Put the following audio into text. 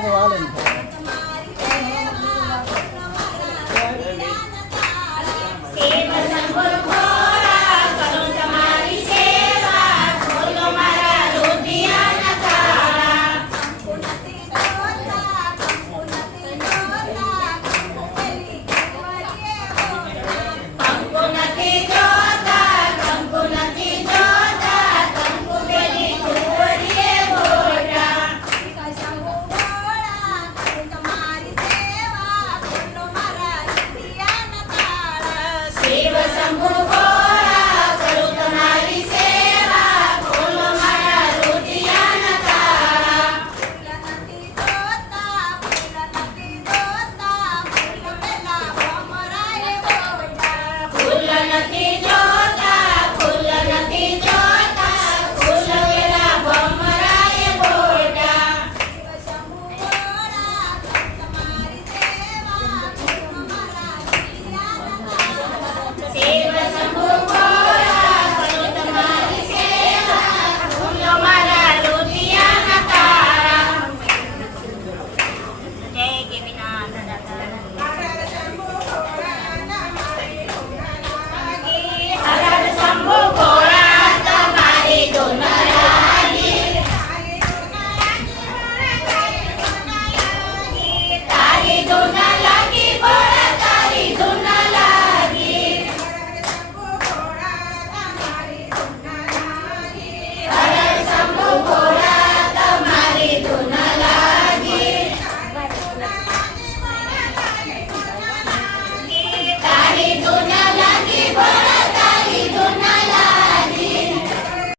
弄完了你